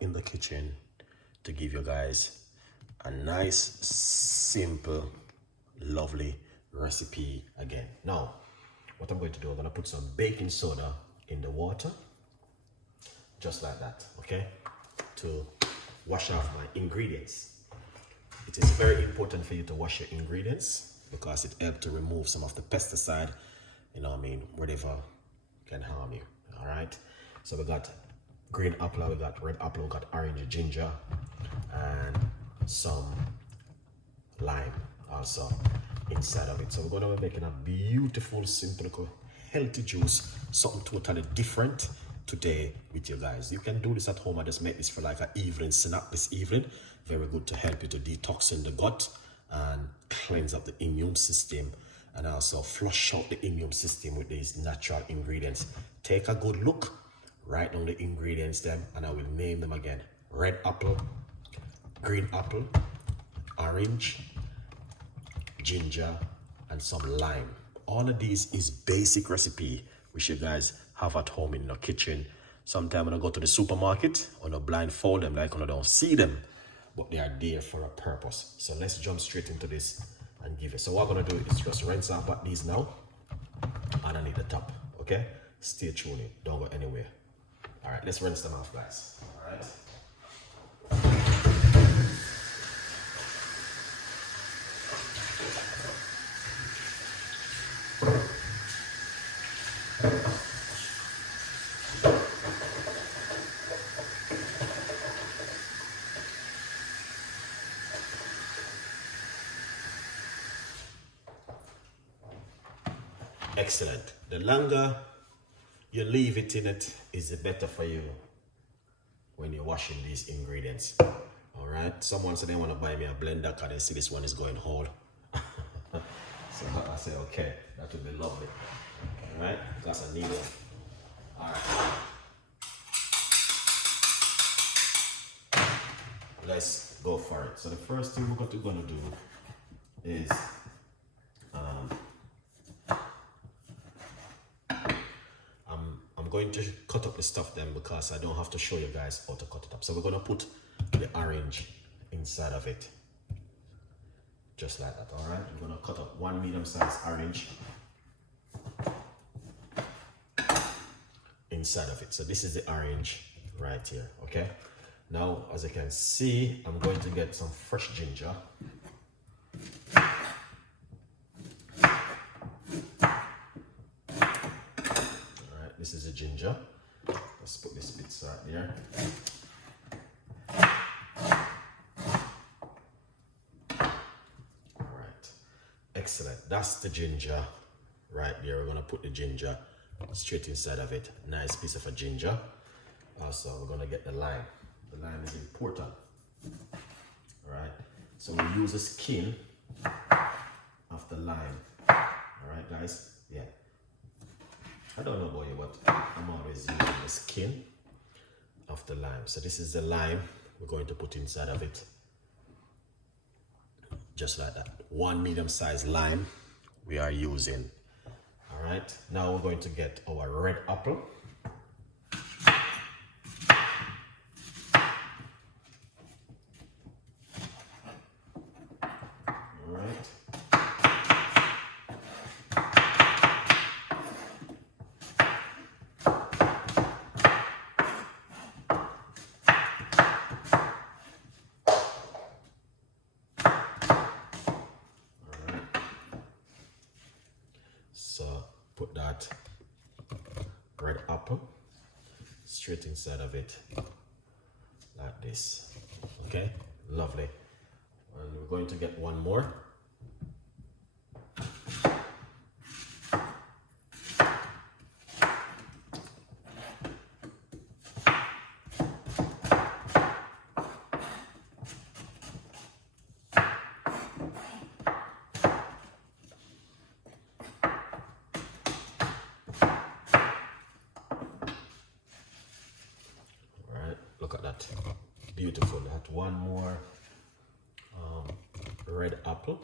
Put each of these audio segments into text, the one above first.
in the kitchen to give you guys a nice, simple, lovely recipe again. Now, what I'm going to do, I'm going to put some baking soda in the water, just like that, okay, to wash off my ingredients. It is very important for you to wash your ingredients because it helps to remove some of the pesticide, you know what I mean, whatever can harm you. All right, so we got green apple, we got red apple, we got orange ginger, and some lime also inside of it. So we're going to be making a beautiful, simple, healthy juice, something totally different today with you guys. You can do this at home. I just make this for like an evening snack this evening. Very good to help you to detox in the gut and cleanse up the immune system, and also flush out the immune system with these natural ingredients. Take a good look, write down the ingredients them, and I will name them again. Red apple, green apple, orange, ginger, and some lime. All of these is basic recipe which you guys have at home in your kitchen. Sometimes when I go to the supermarket, on a blindfold them, like when I don't see them, but they are there for a purpose. So let's jump straight into this and give it. So what I'm gonna do is just rinse out back these now underneath the top. Okay, stay tuned, don't go anywhere. All right, let's rinse them off, guys. All right. Excellent. The longer you leave it in it is the better for you when you're washing these ingredients. All right. Someone said they want to buy me a blender because they see this one is going whole. So I say, okay, that would be lovely. All right, because I need one. All right. Let's go for it. So the first thing we're going to do is I'm going to cut up the stuff then because I don't have to show you guys how to cut it up. So we're going to put the orange inside of it, just like that. All right, we're going to cut up one medium-sized orange inside of it. So this is the orange right here. Okay, now as you can see, I'm going to get some fresh ginger. This is the ginger. Let's put this bit right there. All right, excellent. That's the ginger right there. We're gonna put the ginger straight inside of it. Nice piece of a ginger. Also, we're gonna get the lime. The lime is important. All right. So we use the skin of the lime. All right, guys. Yeah. I don't know about you, but I'm always using the skin of the lime. So this is the lime we're going to put inside of it. Just like that. One medium-sized lime we are using. All right. Now we're going to get our red apple. All right. So put that red apple straight inside of it like this. Okay, lovely. And we're going to get one more. Look at that, beautiful. That one more red apple.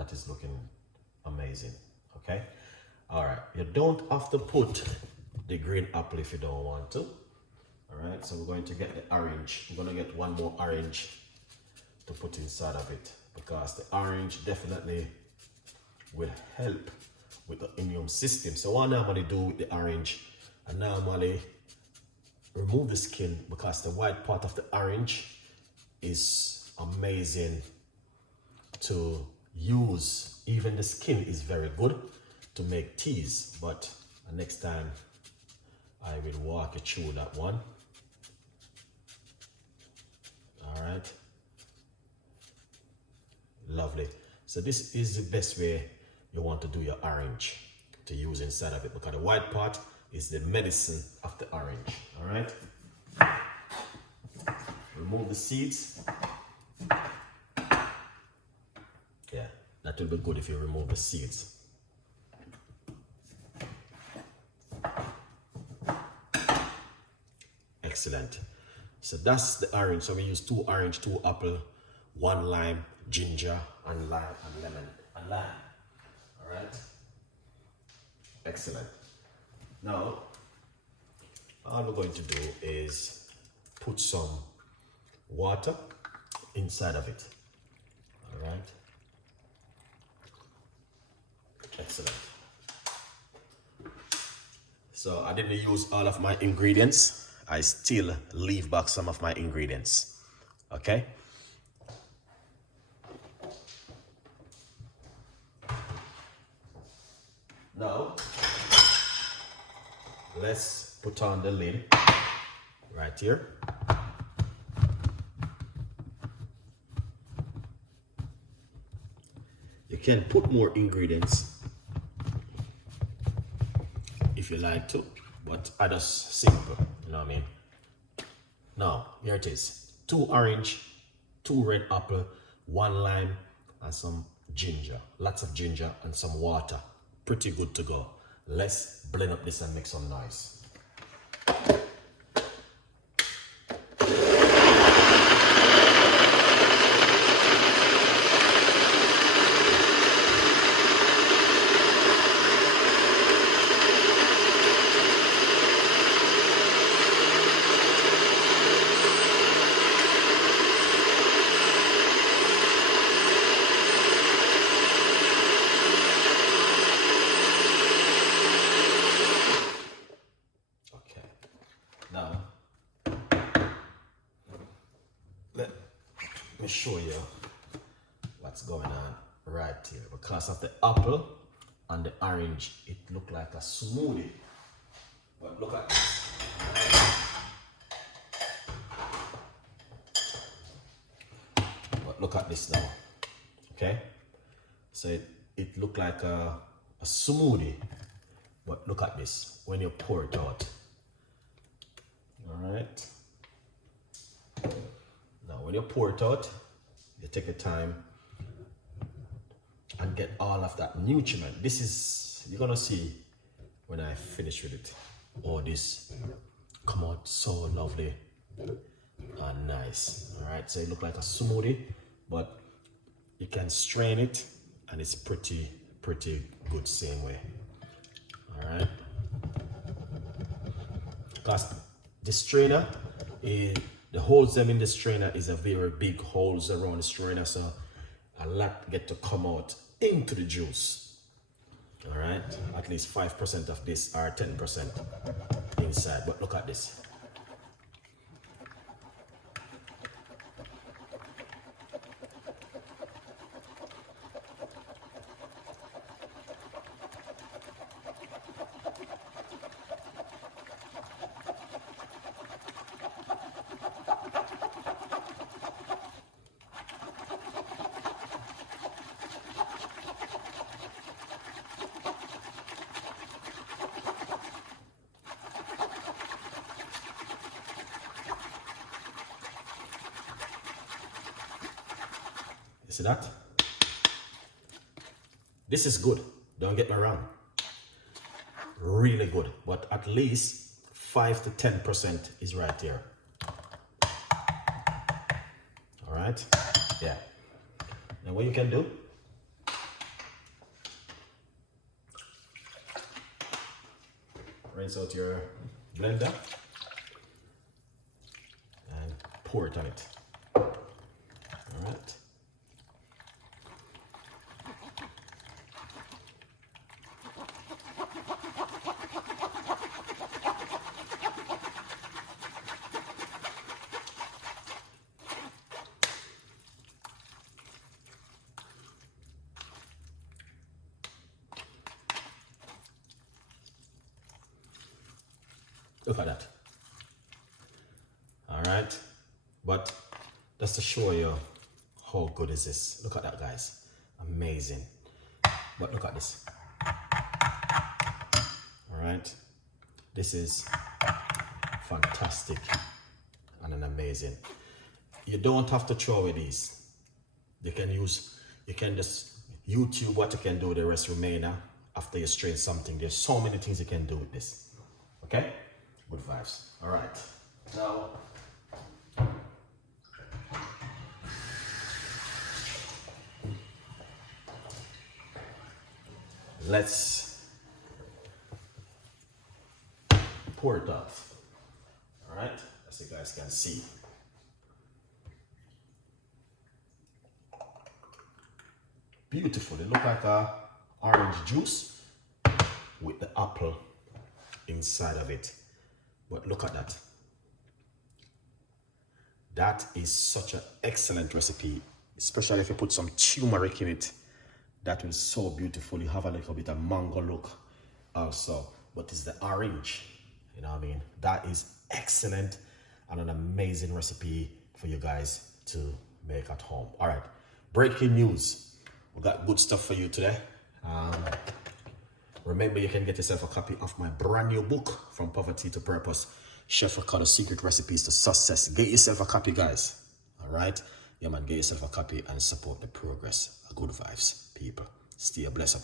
that is looking amazing. Okay, all right, you don't have to put the green apple if you don't want to. All right, so we're going to get the orange. We're going to get one more orange to put inside of it, because the orange definitely will help with the immune system. So what I normally do with the orange, I normally remove the skin, because the white part of the orange is amazing to use. Even the skin is very good to make teas, but next time I will walk you through that one. All right, lovely. So this is the best way you want to do your orange, to use inside of it, because the white part is the medicine of the orange. All right, remove the seeds. Yeah, that will be good if you remove the seeds. Excellent. So that's the orange. So we use 2 orange, 2 apple, 1 lime, ginger, and lime, and lemon, and lime. All right. Excellent. Now, all we're going to do is put some water inside of it. All right. Excellent. So I didn't use all of my ingredients. I still leave back some of my ingredients. Okay. Now, let's put on the lid right here. You can put more ingredients if you like to, but I just simple, you know what I mean? Now, here it is. 2 orange, 2 red apple, 1 lime, and some ginger. Lots of ginger and some water. Pretty good to go. Let's blend up this and make some noise. Now, let me show you what's going on right here. Because of the apple and the orange, it looked like a smoothie. But look at this. But look at this now. Okay? So it looked like a smoothie. But look at this when you pour it out. All right. Now, when you pour it out, you take your time and get all of that nutriment. This is, you're gonna see when I finish with it. Oh, this come out so lovely and nice. All right. So it looks like a smoothie, but you can strain it, and it's pretty good same way. All right. Because the strainer, the holes them in the strainer is a very big holes around the strainer, so a lot get to come out into the juice. All right, at least 5% of this or 10% inside. But look at this. You see that? This is good. Don't get me wrong. Really good. But at least 5 to 10% is right here. All right? Yeah. Now what you can do, rinse out your blender and pour it on it. All right. Look at that. All right, but just to show you how good is this. Look at that, guys. Amazing. But look at this. All right, this is fantastic and an amazing. You don't have to throw away these. You can just YouTube what you can do with the rest remainder after you strain something. There's so many things you can do with this. Okay? Good vibes. All right. Now, let's pour it off. All right, as you guys can see. Beautiful. It looks like a orange juice with the apple inside of it. But look at that. That is such an excellent recipe, especially if you put some turmeric in it. That will so beautiful. You have a little bit of mango look also, but it's the orange. You know what I mean? That is excellent and an amazing recipe for you guys to make at home. All right, breaking news. We got good stuff for you today. Remember, you can get yourself a copy of my brand new book, From Poverty to Purpose, Chef Ricardo's Secret Recipes to Success. Get yourself a copy, guys. All right? Yeah, man, get yourself a copy and support the progress. Good vibes, people. Stay blessed.